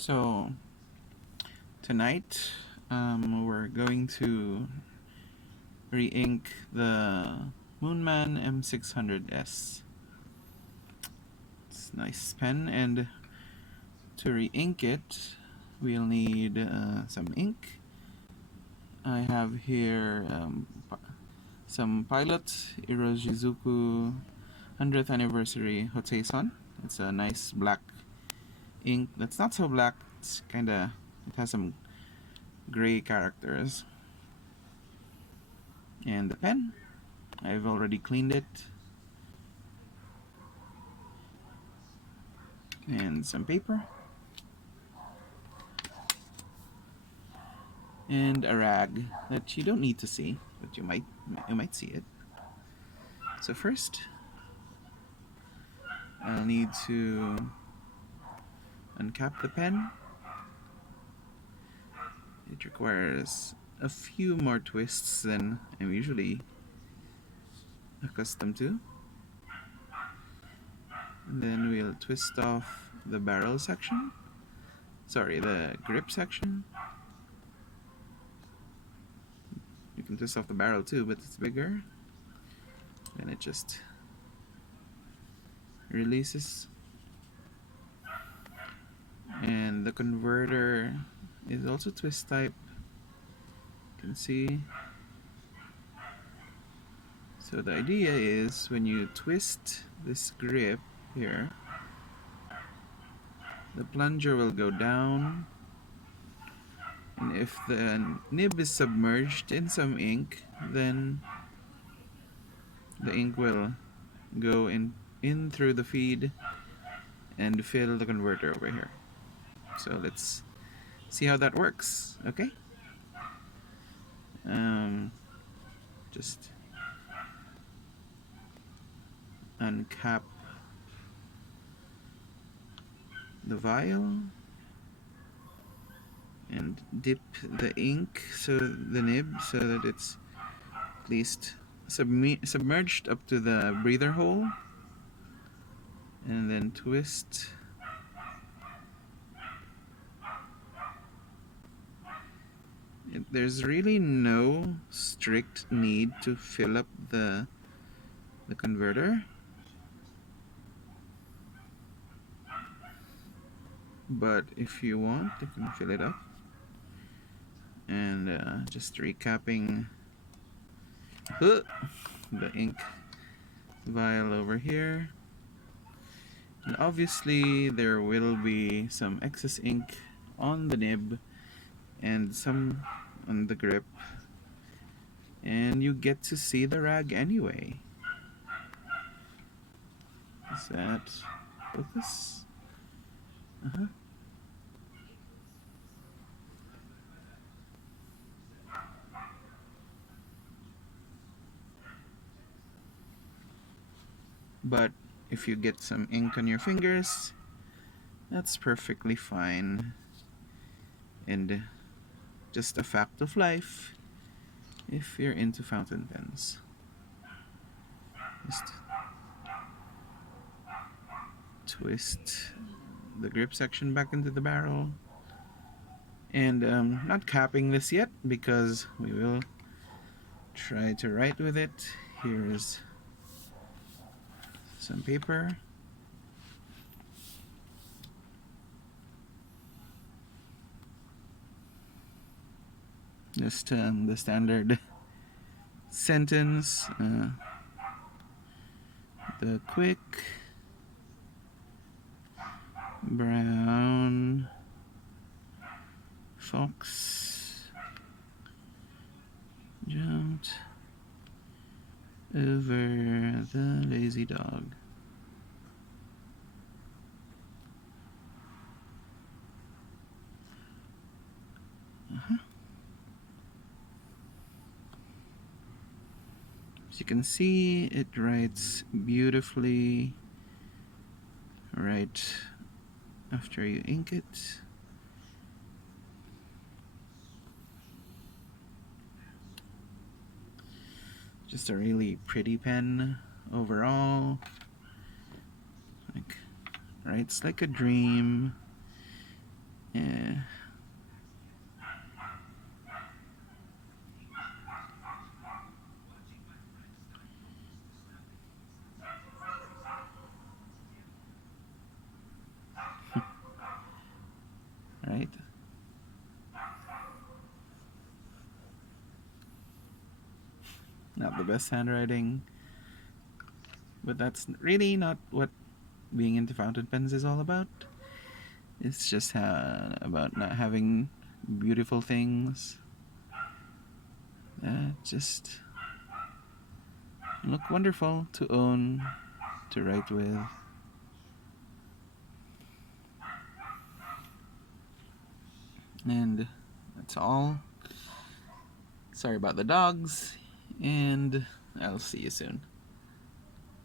So tonight we're going to re-ink the Moonman M600s. It's a nice pen, and to re-ink it we'll need some ink. I have here some Pilot Iroshizuku 100th Anniversary Hoteison. It's a nice black ink that's not so black, it has some gray characters. And the pen, I've already cleaned it. And some paper. And a rag that you don't need to see, but you might see it. So first, I'll need to uncap the pen. It requires a few more twists than I'm usually accustomed to. And then we'll twist off the barrel section. Sorry, the grip section. You can twist off the barrel too, but it's bigger. And it just releases. And the converter is also twist type. You can see. So the idea is when you twist this grip here, the plunger will go down, and if the nib is submerged in some ink, then the ink will go in through the feed and fill the converter over here. So let's see how that works. Okay, just uncap the vial and dip the ink, so the nib, so that it's at least submerged up to the breather hole, and then twist. There's really no strict need to fill up the converter, but if you want, you can fill it up. And just recapping the ink vial over here, and obviously there will be some excess ink on the nib and some on the grip, and you get to see the rag anyway. Is that focus? But if you get some ink on your fingers, that's perfectly fine, and just a fact of life if you're into fountain pens. Just twist the grip section back into the barrel, and not capping this yet because we will try to write with it. Here is some paper. Just the standard sentence, the quick brown fox jumped over the lazy dog. As you can see, it writes beautifully right after you ink it. Just a really pretty pen overall. Like, writes like a dream. Yeah. Right? Not the best handwriting, but that's really not what being into fountain pens is all about. It's just about not having beautiful things that just look wonderful to own, to write with. And that's all. Sorry about the dogs, and I'll see you soon.